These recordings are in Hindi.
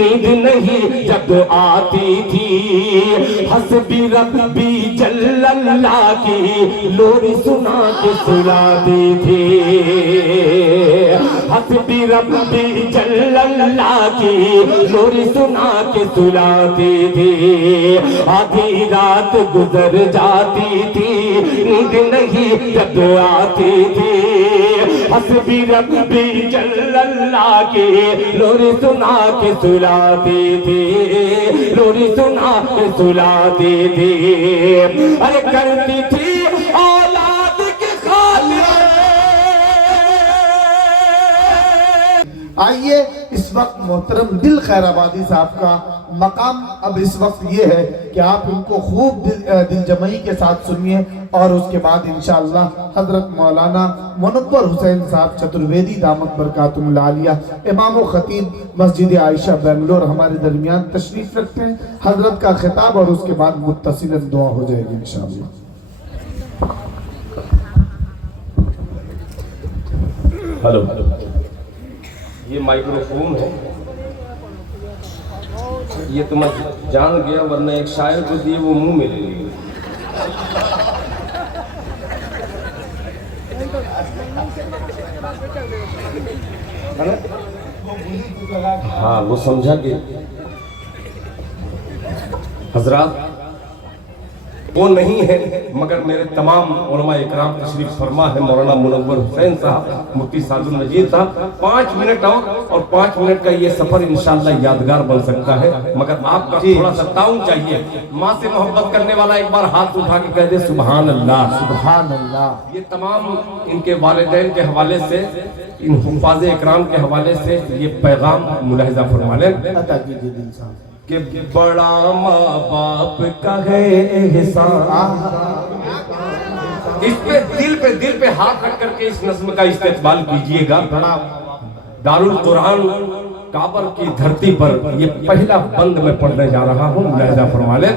नींद नहीं जब आती थी, हस्बी रब्बी जल्लल्लाह की लोरी सुना के सुलाती थी। हस्बी रब्बी जल्लल्लाह की लोरी सुना के सुलाती थी। आधी रात गुजर जाती थी, नींद नहीं जब आती थी, हस्बी रब्बी जल्लल्लाह की लोरी सुना के सुलाती थी, लोरी सुना के सुलाती थी। अरे करती थी औलाद की खातिर। आइए इस वक्त मोहतरम दिल खैराबादी साहब का मकाम अब इस वक्त ये है कि आप उनको खूब दिल जमई के साथ सुनिए और उसके बाद इंशाअल्लाह हजरत मौलाना मुनव्वर हुसैन साहब चतुर्वेदी दामत बरकातुहुल आलिया इमाम खतीब मस्जिद आयशा बेंगलोर हमारे दरमियान तशरीफ रखते हैं। हजरत का खिताब और उसके बाद मुत्तसिलन दुआ हो जाएगी इंशाअल्लाह। हेलो, ये माइक्रोफोन है, ये तो मैं जान गया, वरना एक शायर को दिए वो मुंह में ले लिए। हाँ, वो समझा कि हजरात वो नहीं है, मगर मेरे तमाम उलमा इकराम तशरीफ फरमा है। मौलाना मुनव्वर हुसैन साहब, मुफ्ती सादुल नजीर साहब, 5 मिनट और 5 मिनट का ये सफर इंशाअल्लाह यादगार बन सकता है। मगर आपका थोड़ा सा ताउन चाहिए। माँ से मोहब्बत करने वाला एक बार हाथ उठा के कह दे सुभान अल्लाह, सुभान अल्लाह। ये तमाम इनके वालिदैन के हवाले से, इन हुफ़ाज़ इकराम के हवाले से ये पैगाम मुलाहिज़ा फरमा लें कि बड़ा माँ बाप का है एहसान। इस पे दिल पे हाथ रख करके इस नज़्म का इस्तेमाल कीजिएगा। दारुल कुरान काबर की धरती पर ये पहला बंद में पढ़ने जा रहा हूँ, मुलाहिज़ा फरमा ले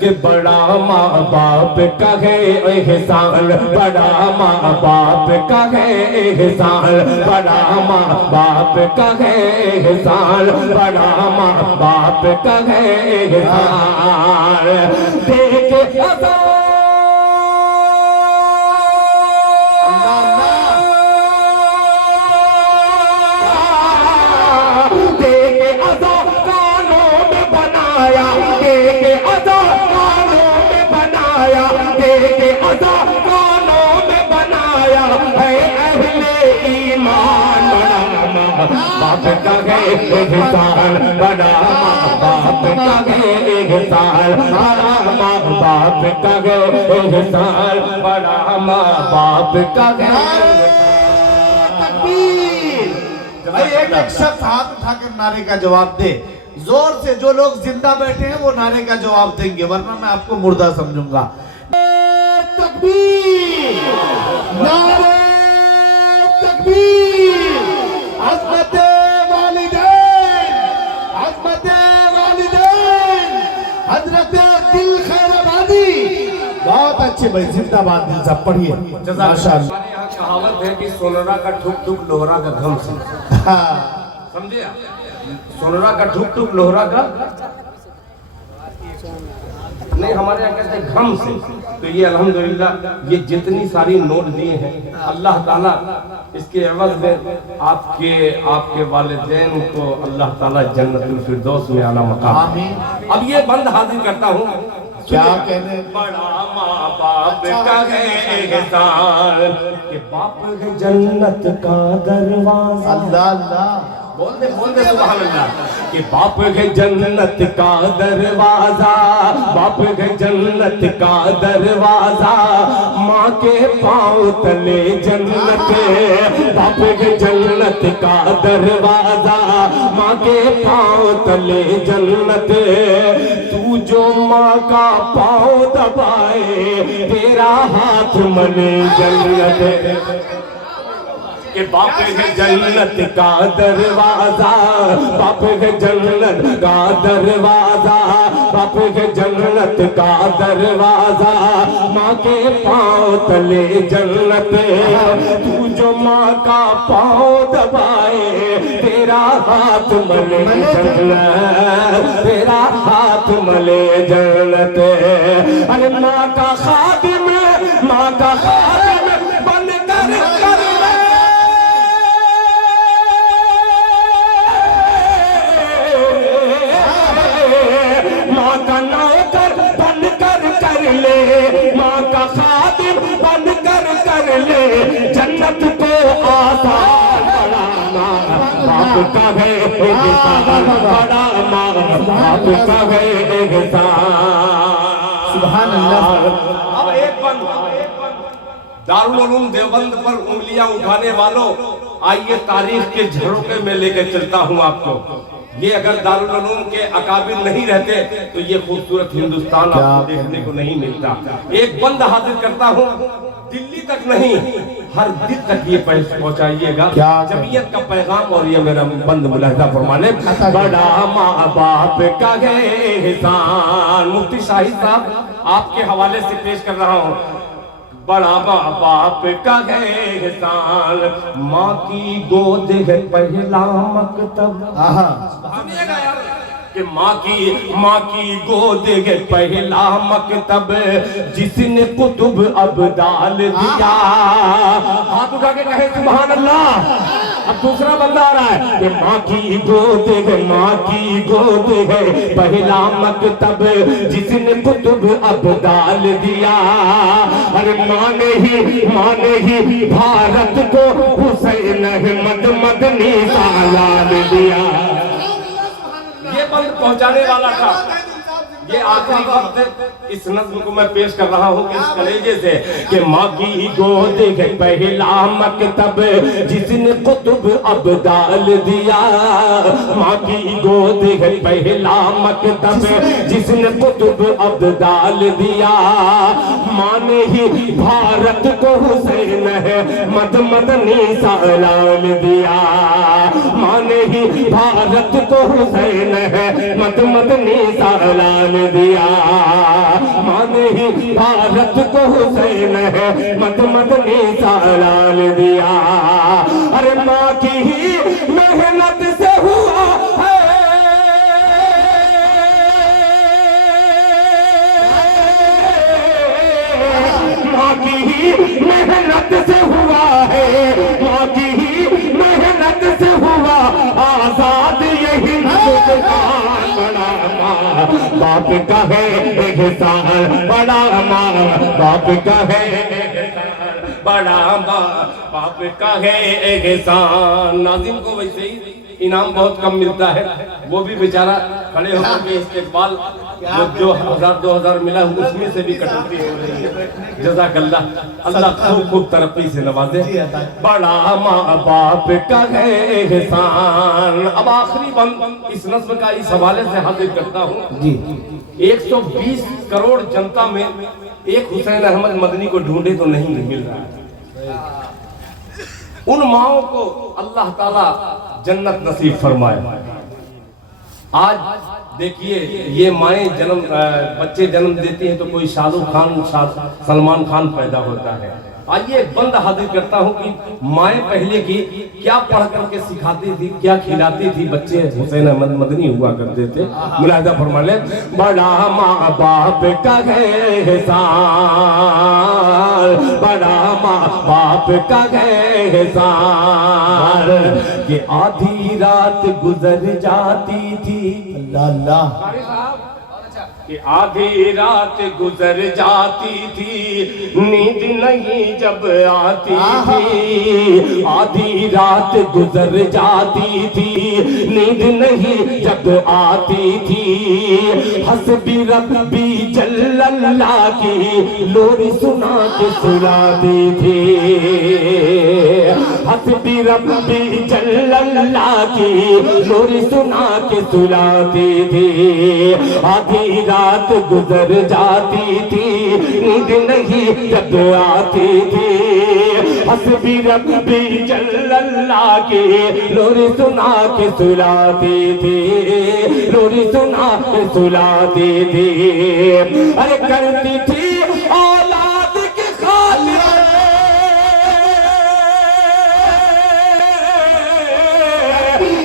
कि बड़ा माँ बाप का है एहसान, बड़ा माँ बाप का है एहसान, बड़ा माँ बाप का है एहसान, बड़ा माँ बाप का है एहसान। देख बाप का है एहसान, बड़ा माँ बाप का है एहसान, बड़ा माँ बाप का है एहसान, बड़ा माँ बाप का है। भाई एक शख्स हाथ उठाकर नारे का जवाब दे, जोर से। जो लोग जिंदा बैठे हैं वो नारे का जवाब देंगे, वरना मैं आपको मुर्दा समझूंगा। तकबीर, नारे तकबीर, अज़मत वालिदैन, अज़मत वालिदैन, हजरत दिल खैराबादी। बहुत अच्छे भाई, जिंदाबाद दिल साहब, पढ़िए माशाअल्लाह। कहावत है कि सोनरा का ठुक ठुक लोहरा का घम से, समझे आप? सोनरा का ठुक ठुक लोहरा का नहीं, हमारे यहाँ कहते हैं घम से। तो ये अल्हम्दुलिल्लाह ये जितनी सारी नोट दिए हैं, अल्लाह ताला इसके एवज में आपके वालिदैन को अल्लाह ताला जन्नतुल फिरदौस में आला मकाम। अब ये बंद हाजिर करता हूँ। क्या कहने, बड़ा माँ बाप का है एहसान, कि बाप है जन्नत का दरवाजा। अल्लाह अल्लाह, बोल दे सुभान अल्लाह। कि बाप है जन्नत का दरवाजा, बाप है जन्नत का दरवाजा, माँ के पाँव तले जन्नत, बाप है जन्नत का दरवाजा, माँ के पाँव तले जन्नत। तू जो माँ का पाँव दबाए, तेरा हाथ मने जन्नत। कि बाप है जन्नत का दरवाजा, बाप है जन्नत का दरवाजा, बाप है जन्नत का दरवाजा, माँ के पाँव तले जन्नत। तू जो माँ का पाँव दबाए तेरा हाथ मले जन्नत, तेरा हाथ मले जन्नत। अरे माँ का खादिम, माँ का खादिम बन कर कर ले, माँ का नौकर बन कर कर ले, माँ का खादिम बन कर कर ले, जन्नत को आसान बनाना बाप का है एहसान, बड़ा माँ बाप का है एहसान। सुभान अल्लाह। अब एक बंद दारुल उलूम देवबंद पर उंगलियां उठाने वालों, आइए तारीख के झरोके में लेकर चलता हूं आपको। ये अगर दारुल उलूम के अकाबिर नहीं रहते तो ये खूबसूरत हिंदुस्तान आपको देखने को नहीं मिलता। एक बंद हाजिर करता हूं, दिल्ली तक नहीं हर दिल तक ये पहुंचाइएगा जमीयत का पैगाम। और ये मेरा बंद मुलाहिजा फरमाने, बड़ा माँ बाप का है एहसान। मुफ्ती शाहिद साहब आपके हवाले से पेश कर रहा हूँ। बड़ा माँ बाप का है एहसान, माँ की गोद है पहला मकतब। सुनिएगा यार कि माँ की गोद है पहला मकतब, जिसने कुतुब अब्दाल दिया। हाथ उठा के कहे सुभान अल्लाह। अब दूसरा बंदा आ रहा है कि माँ की गोद है, माँ की गोद है पहला मकतब, जिसने कुतुब अब्दाल दिया। अरे माँ ने ही भारत को हुसैन अहमद मदनी सालाल दिया। ये बंद पहुंचाने वाला था। ये आखिरी वक्त इस नज़्म को मैं पेश कर रहा हूँ इस कलेजे से कि माँ की गोद है पहला मकतब, जिसने कुतुब अब्दाल दिया। माँ की गोद है पहला मकतब, जिसने कुतुब अब्दाल दिया। माँ ने ही भारत को हुसैन है मद मदनी सालाल दिया। माँ ने ही भारत को हुसैन है मद मदनी सालाल दिया। माँ ने ही भारत को हुसैन है मद मदनी सालाल दिया। अरे माँ की ही मेहनत से हुआ है, माँ की ही मेहनत से हुआ है, माँ की ही मेहनत से हुआ आजाद यही हिंदुस्तान। बड़ा माँ बाप का है एहसान, बड़ा माँ बाप का है एहसान, बड़ा माँ बाप का है एहसान। नाज़िम को वैसे ही इनाम बहुत कम मिलता है, वो भी बेचारा खड़े होकर के इस्तेकबाल जो 1000-2000 मिला उसमें से भी कटौती हो रही है। जज़ाकल्लाह, अल्लाह खूब खूब तरक्की से नवाजे। बड़ा माँ बाप का है एहसान। अब आखिरी बंद इस नस्ल का इस हवाले से हाजिर करता हूँ जी। 120 करोड़ जनता में एक हुसैन अहमद मदनी को ढूंढे तो नहीं मिल रहा है। उन माओं को अल्लाह ताला जन्नत नसीब फरमाए। आज देखिए ये माएँ बच्चे जन्म देती हैं तो कोई शाहरुख खान, सलमान खान पैदा होता है। आइए बंद हाजिर करता हूँ कि माएँ पहले की क्या पढ़ करके सिखाती थी, क्या खिलाती थी बच्चे। हुसैन अहमद मदनी हुआ करते थे। मुलाहिजा फरमा ले, बड़ा माँ बाप का है एहसान, बड़ा माँ बाप का है एहसान। ये आधी रात गुजर जाती थी, अल्लाह कि आधी रात गुजर जाती थी, नींद नहीं जब आती थी। आधी रात गुजर जाती थी, नींद नहीं जब आती थी। हस्बी रब्बी जल्लल्लाह की लोरी सुना के सुलाती थी। हस्बी रब्बी जल्लल्लाह की लोरी सुना के सुलाती थी। आधी रात गुजर जाती थी, नींद नहीं जब आती थी। हस्बी रब्बी जल्लल्लाह की लोरी सुना के सुलाती थी, लोरी सुना के सुलाती थी। अरे करती थी औलाद की खातिर,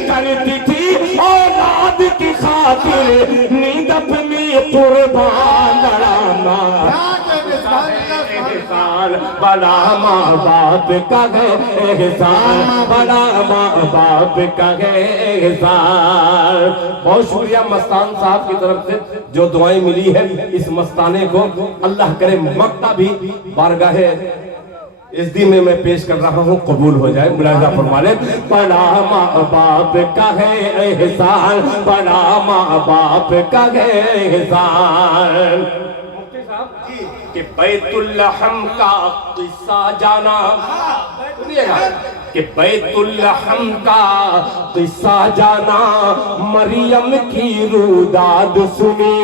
करती थी औलाद की खातिर नींद अपनी कुर्बान लड़ाना। बड़ा माँ बाप का है एहसान, बड़ा माँ बाप का है एहसान। बहुत शुक्रिया मस्तान साहब की तरफ से जो दुआएं मिली है इस मस्ताने को अल्लाह करे मक्ता भी बारगाहे इज़्दी में मैं पेश कर रहा हूँ कबूल हो जाए। मुलाजा फरमा ले। बड़ा माँ बाप का है एहसान, बड़ा माँ बाप का है एहसान। मुफ्ती साहब कि बैतुल्लहम का किस्सा जाना, सुनिएगा कि बैतुल्लहम का किस्सा जाना, मरियम की रुदाद सुनी।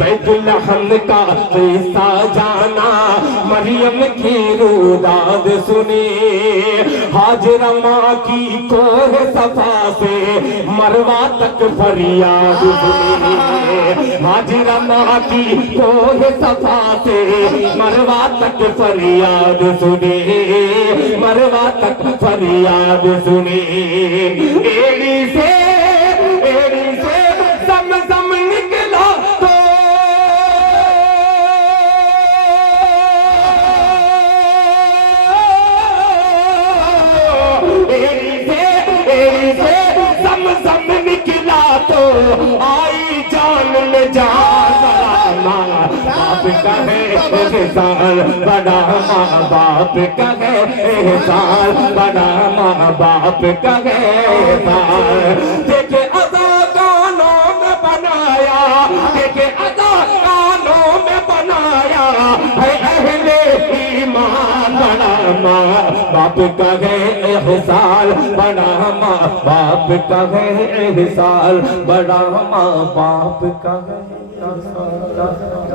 बैतुल्लहम का किस्सा जाना, मरियम की रुदाद सुनी। हाजरा माँ की कोह सफा से मरवा तक फरियाद सुनी। हाजरा माँ की कोह सफा से मरवा तक फरियाद सुनी, मरवा तक फरियाद सुनी। एड़ी से ज़मज़म निकला तो एड़ी से ज़मज़म निकला तो आई जान में जान। बाप का है एहसान, बड़ा माँ बाप का है एहसान, बड़ा माँ बाप का है एहसान। देखे अदा कानों में बनाया, देखे अदा कानों में बनाया है अहले ईमान। बड़ा माँ बाप का है एहसान, बड़ा माँ बाप का है एहसान, बड़ा माँ बाप का है एहसान।